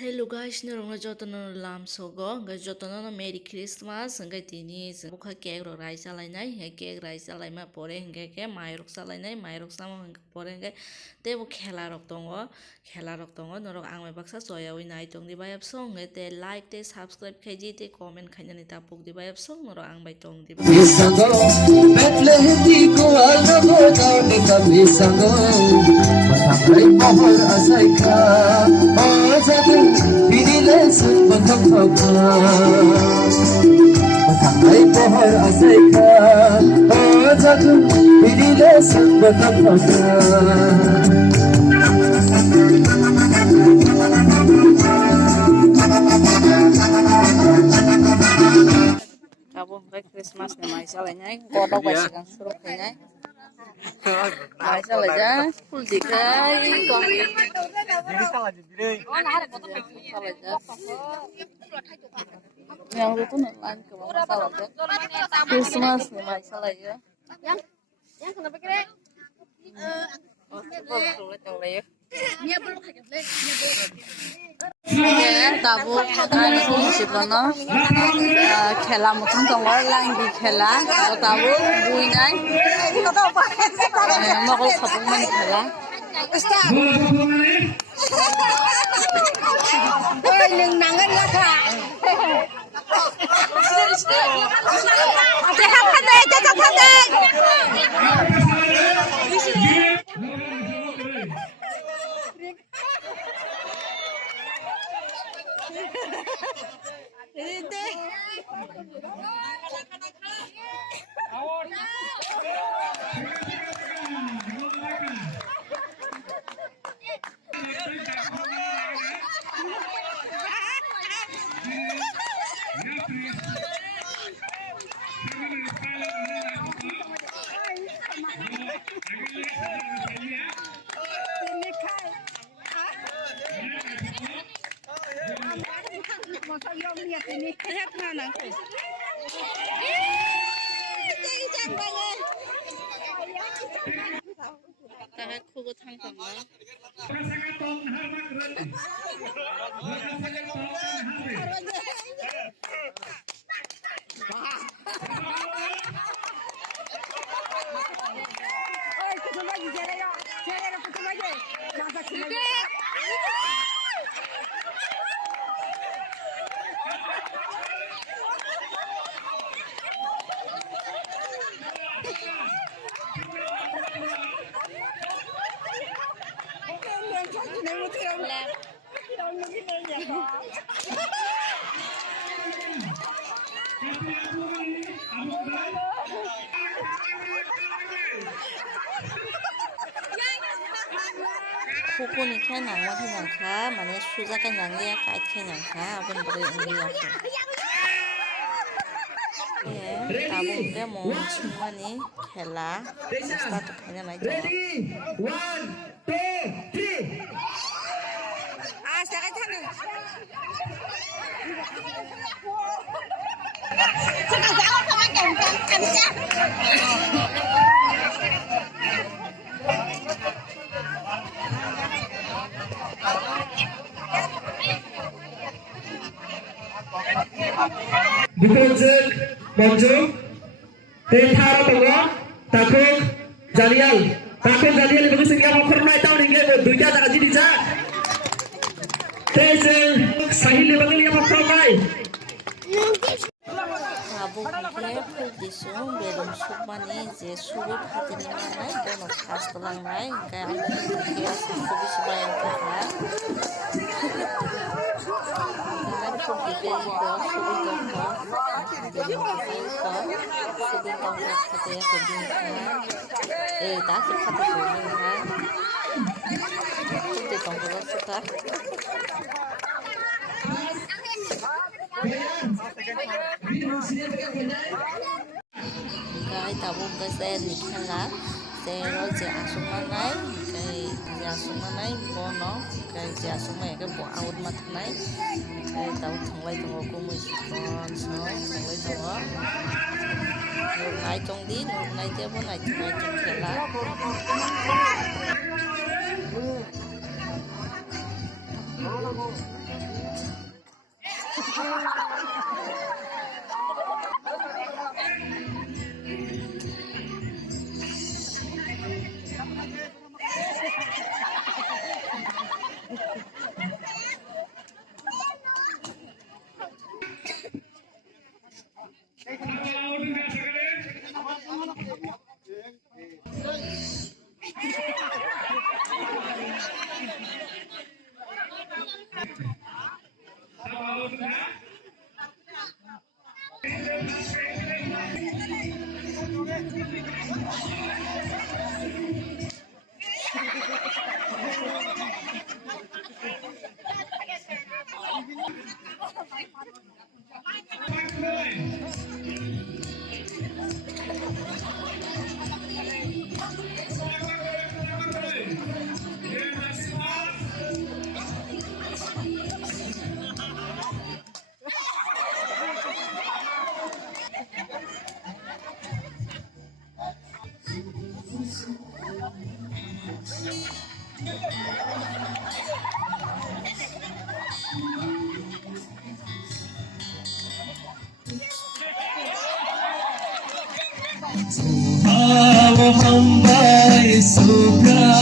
Hello guys, norong jotono lam sogo, ga jotono no Merry Christmas, ga tini buka cake ro rai salai nai, ga cake rai salai ma pore ga ke mai rok salai nai, mai rok sama pore ga te bu khela rok tongo, norong ang mai baksa soya wi nai tong di bayap song ga te like te subscribe khaiji te comment khanya ni tapuk di bayap song norong ang bai tong di. Misango, Bethlehem ko alam mo daw ni kami sango. Matangay pohon asay ka, o jagung pinilesan matangkaw ka. Matangay pohon asay ka, o jagung pinilesan matangkaw ka. Kabu ke Christmas na mai salai nai, kodok bai sigang suruh nai. Mai salai ja, full dikai ko. Salai ja. Yang itu lain ke mana salai ja. Christmas na mai salai ja. Yang kenapa kira? Oh, betul betul leh. Nia belum kaget leh. Tabu ani sibano khela mutong tongor langi khela tabu bui nai mogol khapung man khela Oi lưng nangan lah kak. Jangan pandai, jangan pandai. Kahit kugot hanggang na. Pupuni kaya nang wati nang ka, mana suza kan nang liya kait kaya nang ka, abang beri unggi aku. Tabung ke mau cuma nih khela, start kaya nang itu. Ready, 1, 2, 3. Ah, sekarang sana. Sekarang jangan sama kan ya. Dikunjung bonjo tethara tongo takuk jalial ibu singa mokhor nai tahu ninge duita daga jidi ja tejeng sahil bagal ya mokhor nai Tabu ke full disung belum subani je subu hati ni mana, dono khas telang nai, kaya dia subu sebayang kata. Full dike ko subu doko, jadi dike ko subu doko kata ya kebin tak kata kebin full dike ko suka. Cái tabu cái xe nikhan la xe nó chỉ asung manai cái asung manai bono cái asung mai cái bo out mat nai cái tàu thong lai tong ko mu kon so thong lai tong nục nai trong đi nục nai te bo nai trong khela Tuhan hamba Yesus